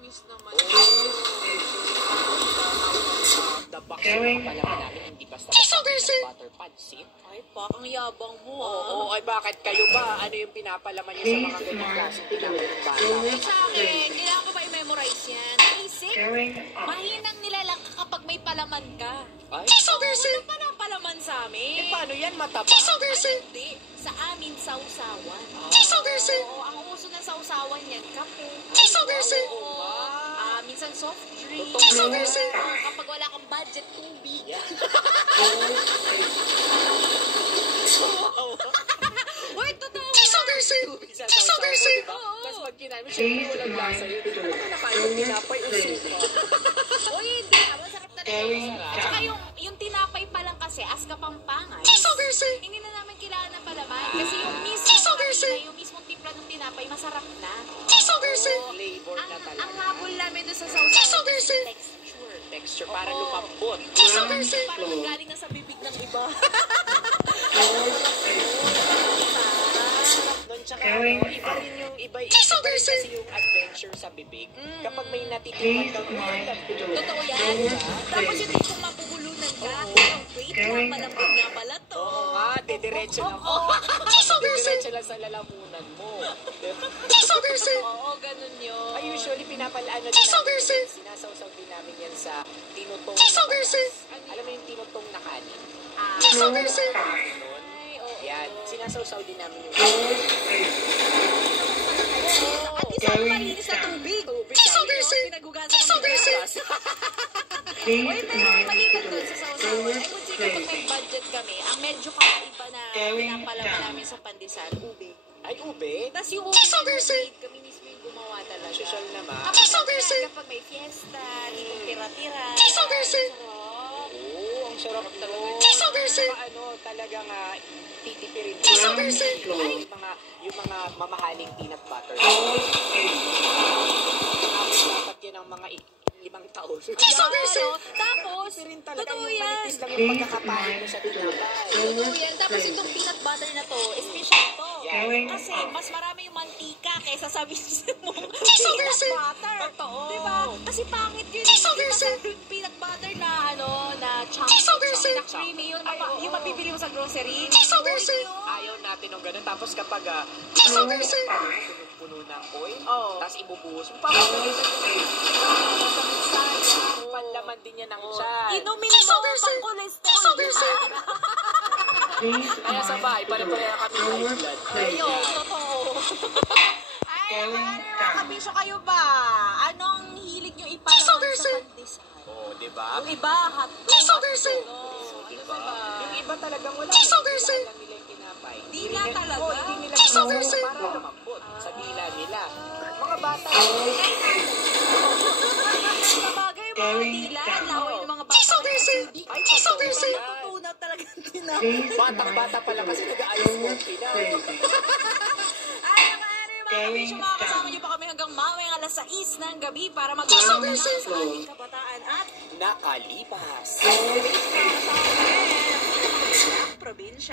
tamis naman. The box yung palaman namin, hindi basta-basta peanut butter pansit. Ay, pak, ang yabang mo Oo, ay bakit kayo ba? Ano yung pinapalaman niyo sa mga ganyang klaseng pinaman ng bata? Sa akin, kailangan ko ba i-memorize yan? Basic, mahinang nilalang ka kapag may palaman ka. Ay, Walang pa ng palaman sa amin. paano yan? Mataba? Hindi. Sa amin, sausawan. Oo, ang uso ng sausawan yan, kape. Minsan soft drink. Kapag wala kang budget, tubig. Uy, totoo ba? Tubig sa sausawan, diba? Tapos pag kinain mo, syempre walang lasa yun. Ano ka nakain yung tinapay o suka? Uy, hindi. Masarap talaga yun. Tsaka yung tinapay pa lang kasi, as kapampangan, hindi na namin kailangan ng palaman. Kasi yung mismong timpla ng tinapay, masarap na. Flavor na talaga. Ang habol namin doon sa sausawan, Texture, para lumambot. parang galing na sa bibig ng iba. Tsaka iba rin yung kasi yung adventure sa bibig. Kapag may natitikman kang Totoo yan. Tapos yung tipong mapubulunan ka. Wait lang, malambot nga pala to. Oo nga, dediretso lang. Dediretso lang sa lalamunan mo. Oo, ganun yun. Ay, usually pinapalaano din namin. Sinasawsaw din namin yan sa tinutong na patas. Alam mo yung tinutong na kanin? Yan, sinasawsaw din namin yung At isang malinis na tubig. Pinagugasan ng bigas. Uy, may maliban doon sa sausawan. I would say kapag may budget kami, ang medyo kakaiba na pinapalaman namin sa pandesal, ube. Ay, ube? Tapos yung ube na kami mismo yung gumawa talaga. Social naman. Kapag may fiesta, tipong tira-tira. Oo, ang sarap talaga. Talagang titipirin mo. Yung mga mamahaling peanut butter. Dapat yan ang mga 5 taon. Tapos, Rin talaga totoo yung yan. manipis lang yung pagkakapahin mo sa tinapay. Totoo yan. Tapos itong peanut butter na to, special to. Yan. Kasi mas marami yung mantika kaysa sa mismo peanut butter. Totoo. Diba? Kasi pangit yun. Yung peanut butter na na chunky, na creamy yun. Yung mabibili mo sa grocery. Ayaw natin ng ganun. Tapos kapag puno ng oil, tapos ibubuhos mo. Panlaman din yan ng tiyan. Inumin mo pang cholesterol. Kaya sa bahay, pala-pala kami high blood. Ayun, totoo. Ay, mga kabisyo kayo ba? Anong hilig nyo ipalaman sa pandesal? Oo, diba? Yung iba, hotdog. Diba? Yung iba talagang wala. Kailangan lang nila yung tinapay. Di na talaga. Hindi nila ginagawa para lumambot sa dila nila. Mga bata. Sabagay yung mga dila, laway ng mga bata. Ay, totoo yan. Natutunaw talaga ang tinapay. Batang-bata pala kasi nag-aayos mo ang Pinoy. Ay, mga kabisyo, mga kasama nyo pa kami hanggang mamaya alas 6 ng gabi para mag-usap sa ating kabataan at Nakalipas. probinsya.